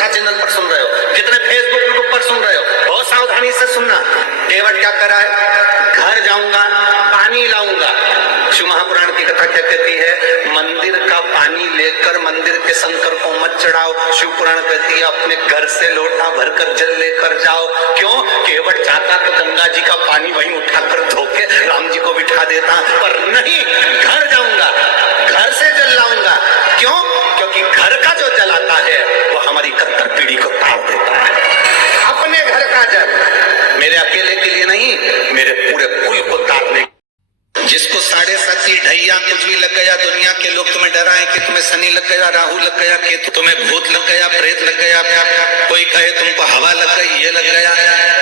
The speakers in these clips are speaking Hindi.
आस्था चैनल पर सुन रहे हो, जितने फेसबुक यूट्यूब पर सुन रहे हो, बहुत सावधानी से सुनना। केवट क्या करा है, घर जाऊंगा पानी लाऊंगा। शिव महापुराण की कथा क्या कहती है, मंदिर का पानी लेकर मंदिर के शंकर को मत चढ़ाओ। शिव पुराण कहती है अपने घर से लोटा भरकर जल लेकर जाओ। क्यों? केवट चाहता तो गंगा जी का पानी वहीं उठाकर धोके राम जी को बिठा देता, पर नहीं, घर जाऊंगा, घर से जल लाऊंगा। क्यों? क्योंकि घर का जो जल आता है वो हमारी कत्तर पीढ़ी को तार देता है। अपने घर का जल मेरे अकेले के लिए नहीं, मेरे पूरे कुल को तारने। जिसको 7.5 ढैया कुछ भी लग गया, दुनिया के लोग तुम्हें डराएं कि तुम्हें शनि लग गया, राहु लग गया, केतु, तुम्हें भूत लग गया, प्रेत लग गया, कोई कहे तुमको हवा लग गई, ये लग गया,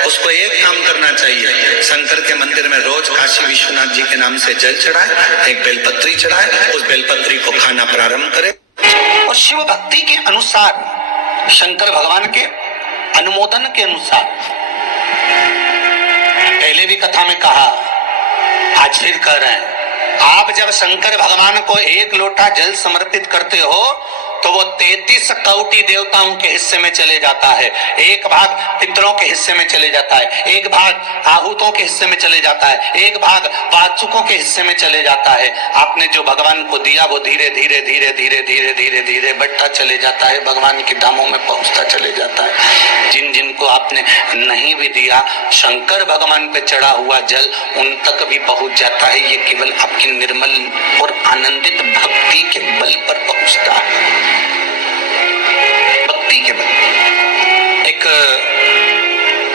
उसको एक काम करना चाहिए, शंकर के मंदिर में रोज काशी विश्वनाथ जी के नाम से जल चढ़ाए, एक बेलपत्री चढ़ाए, उस बेलपत्री को खाना प्रारंभ करे। और शिव भक्ति के अनुसार, शंकर भगवान के अनुमोदन के अनुसार, पहले भी कथा में कहा, आज फिर कह रहे हैं, आप जब शंकर भगवान को एक लोटा जल समर्पित करते हो तो वो 33 कोटि देवताओं के हिस्से में चले जाता है, एक भाग पितरों के हिस्से में चले जाता है, एक भाग आहूतों के हिस्से में चले जाता है, एक भाग वाचुकों के हिस्से में चले जाता है। आपने जो भगवान को दिया वो धीरे धीरे धीरे धीरे धीरे धीरे धीरे बढ़ता चले जाता है, भगवान के धामों में पहुंचता चले जाता है। जिन जिनको आपने नहीं भी दिया, शंकर भगवान पे चढ़ा हुआ जल उन तक भी पहुंच जाता है। ये केवल आपकी निर्मल और आनंदित भक्ति के बल पर पहुंचता है, भक्ति के बल। एक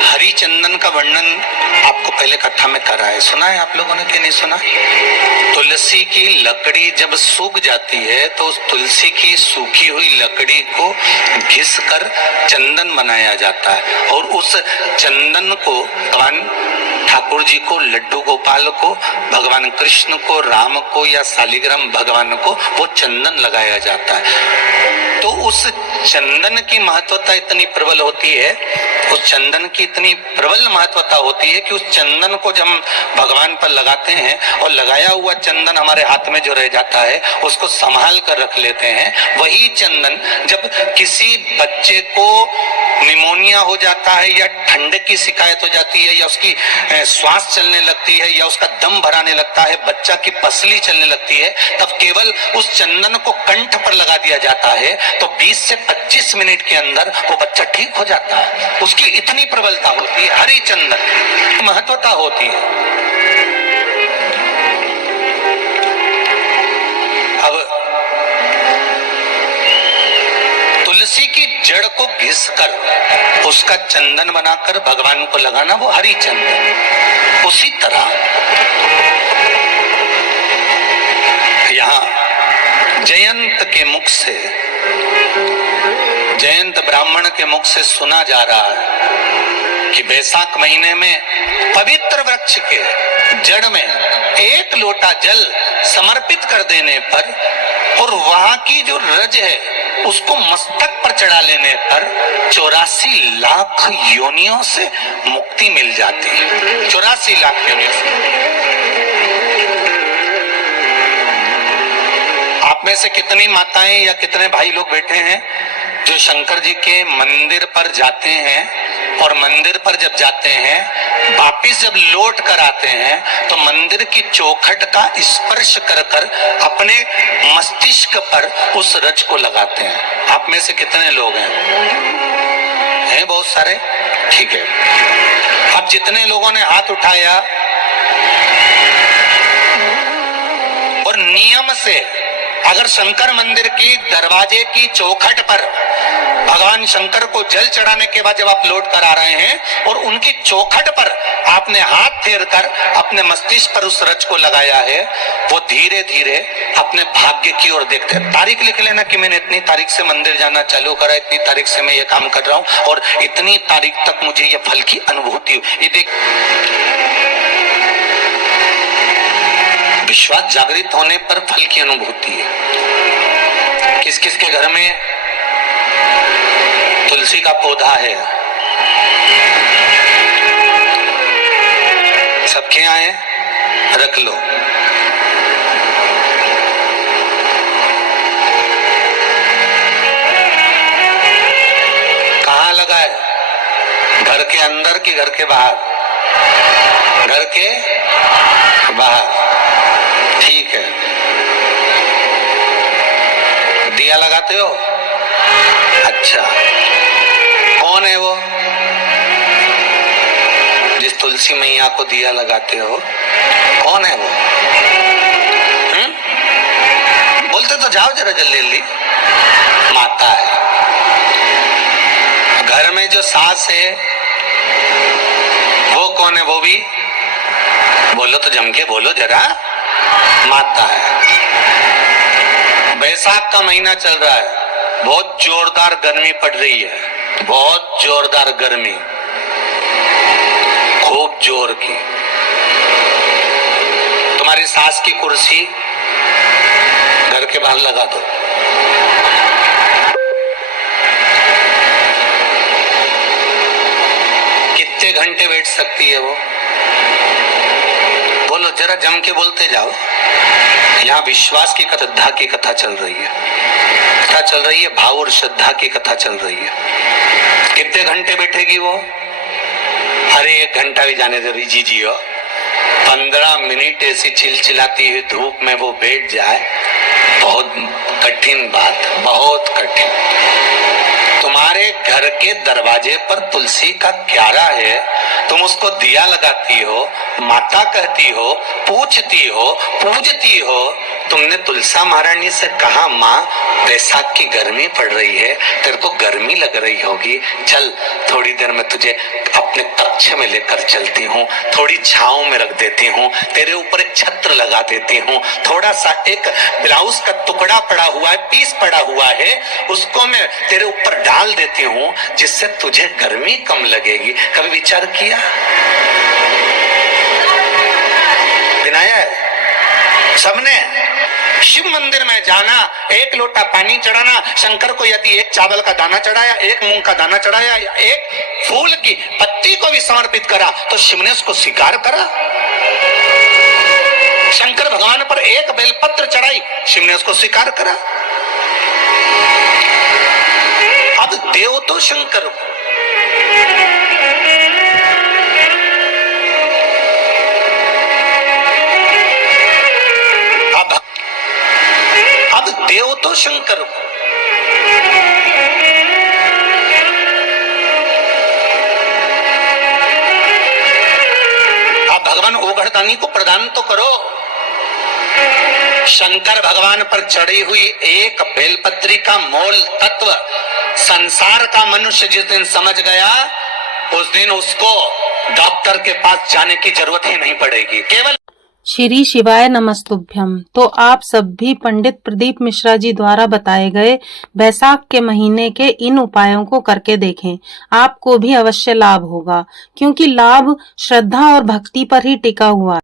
हरिचंदन का वर्णन आपको पहले कथा में करा है, सुना है आप लोगों ने कि नहीं सुना? तुलसी की लकड़ी जब सूख जाती है तो उस तुलसी की सूखी हुई लकड़ी को घिस कर चंदन बनाया जाता है, और उस चंदन को भगवान ठाकुर जी को, लड्डू गोपाल को, भगवान कृष्ण को, राम को या शालिग्राम भगवान को वो चंदन लगाया जाता है। तो उस चंदन की महत्वता इतनी प्रबल होती है, उस चंदन की इतनी प्रबल महत्वता होती है कि उस चंदन को जब हम भगवान पर लगाते हैं और लगाया हुआ चंदन हमारे हाथ में जो रह जाता है उसको संभाल कर रख लेते हैं। वही चंदन जब किसी बच्चे को निमोनिया हो जाता है या ठंड की शिकायत हो जाती है या उसकी श्वास चलने लगती है या उसका दम भराने लगता है, बच्चा की पसली चलने लगती है, तब केवल उस चंदन को कंठ पर लगा दिया जाता है तो 20 से 25 मिनट के अंदर वो बच्चा ठीक हो जाता है। उसकी इतनी प्रबलता होती है, हरी चंदन महत्वता होती है। अब तुलसी की जड़ को घिसकर उसका चंदन बनाकर भगवान को लगाना, वो हरी चंदन। उसी तरह यहाँ जयंत के मुख से, जयंत ब्राह्मण के मुख से सुना जा रहा है कि बैसाख महीने में पवित्र वृक्ष के जड़ में एक लोटा जल समर्पित कर देने पर और वहां की जो रज है उसको मस्तक पर चढ़ा लेने पर 84 लाख योनियों से मुक्ति मिल जाती है। 84 लाख योनियों से। आप में से कितनी माताएं या कितने भाई लोग बैठे हैं जो शंकर जी के मंदिर पर जाते हैं और मंदिर पर जब जाते हैं वापिस जब लौट कर आते हैं तो मंदिर की चौखट का स्पर्श कर कर अपने मस्तिष्क पर उस रज को लगाते हैं? आप में से कितने लोग हैं बहुत सारे? ठीक है। अब जितने लोगों ने हाथ उठाया और नियम से अगर शंकर मंदिर की दरवाजे की चौखट पर भगवान शंकर को जल चढ़ाने के बाद जब आप लौट कर आ रहे हैं और उनकी चौखट पर आपने हाथ फेर कर अपने मस्तिष्क पर उस रज को लगाया है, वो धीरे धीरे अपने भाग्य की ओर देखते हैं। तारीख लिख लेना कि मैंने इतनी तारीख से मंदिर जाना चालू करा, इतनी तारीख से मैं ये काम कर रहा हूं और इतनी तारीख तक मुझे ये फल की अनुभूति हुई। ये देख, विश्वास जागृत होने पर फल की अनुभूति है। किस किस के घर में तुलसी का पौधा है? सबके यहाँ है? रख लो। अंदर की घर के बाहर? घर के बाहर, ठीक है। दिया लगाते हो? अच्छा, कौन है वो जिस तुलसी मैया को दिया लगाते हो? कौन है वो? बोलते तो जाओ जरा जल्दी जल्दी। माता है। घर में जो सास है वो कौन है? वो भी बोलो तो जम के बोलो जरा। माता है। बैसाख का महीना चल रहा है, बहुत जोरदार गर्मी पड़ रही है, बहुत जोरदार गर्मी, खूब जोर की। तुम्हारी सास की कुर्सी घर के बाहर लगा दो। कितने घंटे बैठ सकती है वो? बोलो जरा, जम के बोलते जाओ। यहाँ विश्वास की श्रद्धा की कथा चल रही है, कथा चल रही है, भाव और श्रद्धा की कथा चल रही है। कितने घंटे बैठेगी वो? अरे 1 घंटा भी जाने दो रिजी जी हो। 15 मिनट ऐसी चिलचिलाती हुई धूप में वो बैठ जाए, बहुत कठिन बात, बहुत कठिन। तुम्हारे घर के दरवाजे पर तुलसी का क्यारा है, तुम उसको दिया लगाती हो, माता कहती हो, पूछती हो, पूजती हो। तुमने तुलसा महारानी से कहा, माँ बैसाख की गर्मी पड़ रही है, तेरे को गर्मी लग रही होगी, चल थोड़ी देर में तुझे अपने कक्ष में लेकर चलती हूँ, थोड़ी छांव में रख देती हूँ, तेरे ऊपर एक छत्र लगा देती हूँ, थोड़ा सा एक ब्लाउज का टुकड़ा पड़ा हुआ है, पीस पड़ा हुआ है, उसको मैं तेरे ऊपर डाल देती हूँ, जिससे तुझे गर्मी कम लगेगी। कभी विचार किया? बनाया है सबने। शिव मंदिर में जाना, 1 लोटा पानी चढ़ाना, शंकर को यदि 1 चावल का दाना चढ़ाया, 1 मूंग का दाना चढ़ाया, 1 फूल की पत्ती को भी समर्पित करा, तो शिव ने उसको स्वीकार करा। शंकर भगवान पर 1 बेलपत्र चढ़ाई, शिव ने उसको स्वीकार करा। अब देव तो शंकर, अब देव तो शंकर, अब भगवान ओघड़दानी को प्रदान तो करो। शंकर भगवान पर चढ़ी हुई 1 बेलपत्री का मोल तत्व संसार का मनुष्य जिस दिन समझ गया, उस दिन उसको डॉक्टर के पास जाने की जरूरत ही नहीं पड़ेगी। केवल श्री शिवाय नमस्तुभ्यम। तो आप सब भी पंडित प्रदीप मिश्रा जी द्वारा बताए गए बैसाख के महीने के इन उपायों को करके देखें, आपको भी अवश्य लाभ होगा, क्योंकि लाभ श्रद्धा और भक्ति पर ही टिका हुआ है।